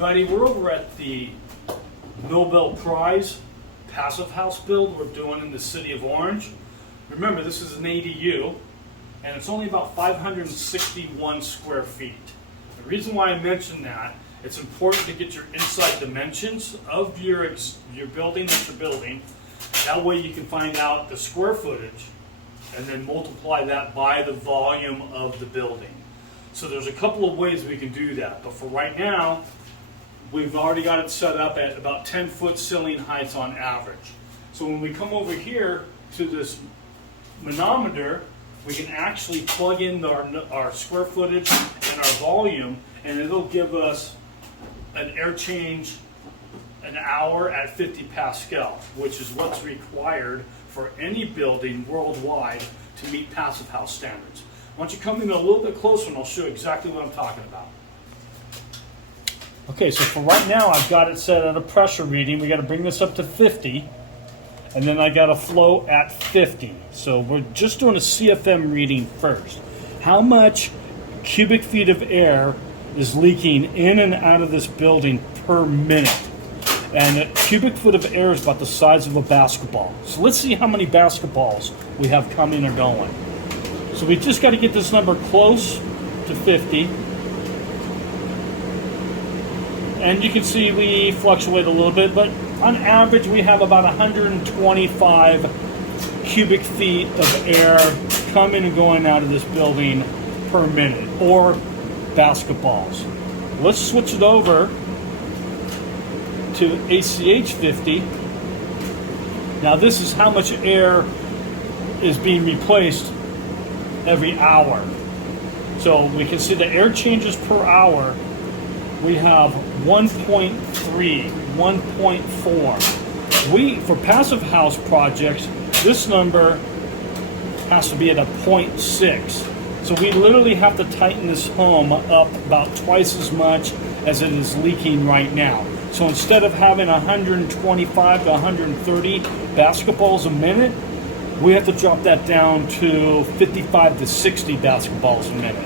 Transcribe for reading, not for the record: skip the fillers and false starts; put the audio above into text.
everybody, we're over at the Nobel Prize passive house build we're doing in the city of Orange. Remember, this is an ADU and it's only about 561 square feet. The reason why I mention that, it's important to get your inside dimensions of your building that you're building. That way you can find out the square footage and then multiply that by the volume of the building. So there's a couple of ways we can do that, but for right now, we've already got it set up at about 10-foot ceiling heights on average. So when we come over here to this manometer, we can actually plug in our square footage and our volume, and it'll give us an air change an hour at 50 Pascal, which is what's required for any building worldwide to meet passive house standards. Why don't you come in a little bit closer and I'll show you exactly what I'm talking about. Okay, so for right now I've got it set at a pressure reading. We got to bring this up to 50, and then I got a flow at 50. So we're just doing a CFM reading first. How much cubic feet of air is leaking in and out of this building per minute? And a cubic foot of air is about the size of a basketball. So let's see how many basketballs we have coming or going. So we just got to get this number close to 50. And you can see we fluctuate a little bit, but on average we have about 125 cubic feet of air coming and going out of this building per minute, or basketballs. Let's switch it over to ACH 50. Now this is how much air is being replaced every hour. So we can see the air changes per hour. We have 1.3, 1.4. For passive house projects, this number has to be at a 0.6. So we literally have to tighten this home up about twice as much as it is leaking right now. So instead of having 125 to 130 basketballs a minute, we have to drop that down to 55 to 60 basketballs a minute.